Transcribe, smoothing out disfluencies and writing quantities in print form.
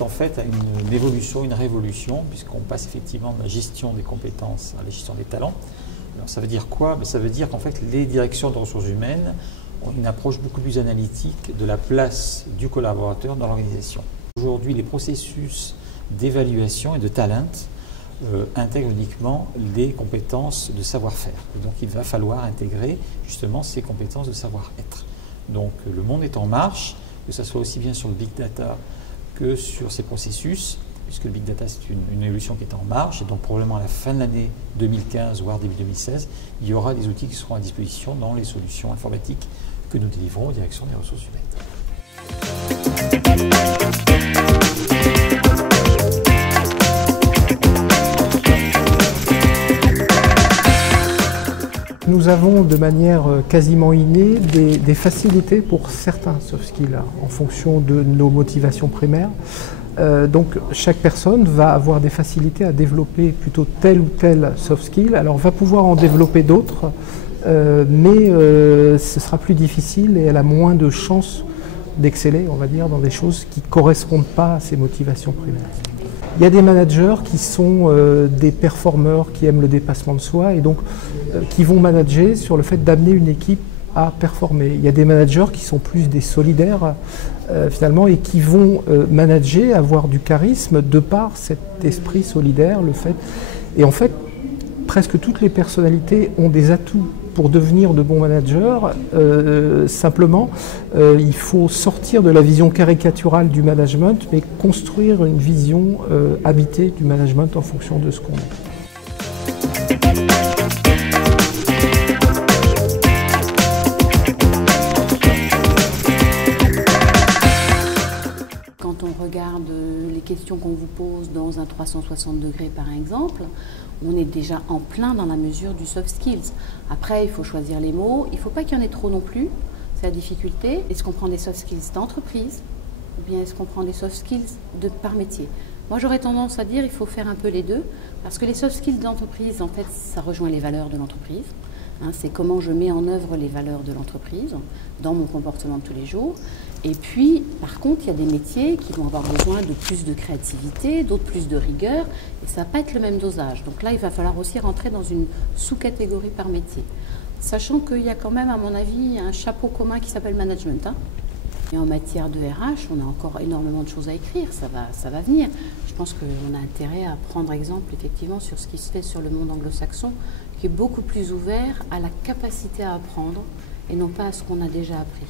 En fait à une évolution, une révolution, puisqu'on passe effectivement de la gestion des compétences à la gestion des talents. Alors ça veut dire quoi? Ça veut dire qu'en fait les directions de ressources humaines ont une approche beaucoup plus analytique de la place du collaborateur dans l'organisation. Aujourd'hui, les processus d'évaluation et de talent intègrent uniquement les compétences de savoir-faire. Et donc il va falloir intégrer justement ces compétences de savoir-être. Donc le monde est en marche, que ce soit aussi bien sur le big data que sur ces processus, puisque le big data c'est une évolution qui est en marche, et donc probablement à la fin de l'année 2015, voire début 2016, il y aura des outils qui seront à disposition dans les solutions informatiques que nous délivrons aux directions des ressources humaines. Nous avons de manière quasiment innée des facilités pour certains soft skills en fonction de nos motivations primaires. Donc chaque personne va avoir des facilités à développer plutôt tel ou tel soft skill. Alors va pouvoir en développer d'autres, mais ce sera plus difficile et elle a moins de chances d'exceller, on va dire, dans des choses qui ne correspondent pas à ses motivations primaires. Il y a des managers qui sont des performeurs, qui aiment le dépassement de soi et donc qui vont manager sur le fait d'amener une équipe à performer. Il y a des managers qui sont plus des solidaires finalement et qui vont manager, avoir du charisme de par cet esprit solidaire, le fait. Et en fait, presque toutes les personnalités ont des atouts pour devenir de bons managers. Simplement, il faut sortir de la vision caricaturale du management, mais construire une vision habitée du management en fonction de ce qu'on est. Quand on regarde les questions qu'on vous pose dans un 360 degrés par exemple, on est déjà en plein dans la mesure du soft skills. Après, il faut choisir les mots, il ne faut pas qu'il y en ait trop non plus, c'est la difficulté. Est-ce qu'on prend des soft skills d'entreprise ou bien est-ce qu'on prend des soft skills par métier? Moi, j'aurais tendance à dire qu'il faut faire un peu les deux, parce que les soft skills d'entreprise, en fait, ça rejoint les valeurs de l'entreprise. C'est comment je mets en œuvre les valeurs de l'entreprise dans mon comportement de tous les jours. Et puis, par contre, il y a des métiers qui vont avoir besoin de plus de créativité, d'autres plus de rigueur, et ça ne va pas être le même dosage. Donc là, il va falloir aussi rentrer dans une sous-catégorie par métier. Sachant qu'il y a quand même, à mon avis, un chapeau commun qui s'appelle management. Et en matière de RH, on a encore énormément de choses à écrire, ça va venir. Je pense qu'on a intérêt à prendre exemple effectivement sur ce qui se fait sur le monde anglo-saxon, qui est beaucoup plus ouvert à la capacité à apprendre et non pas à ce qu'on a déjà appris.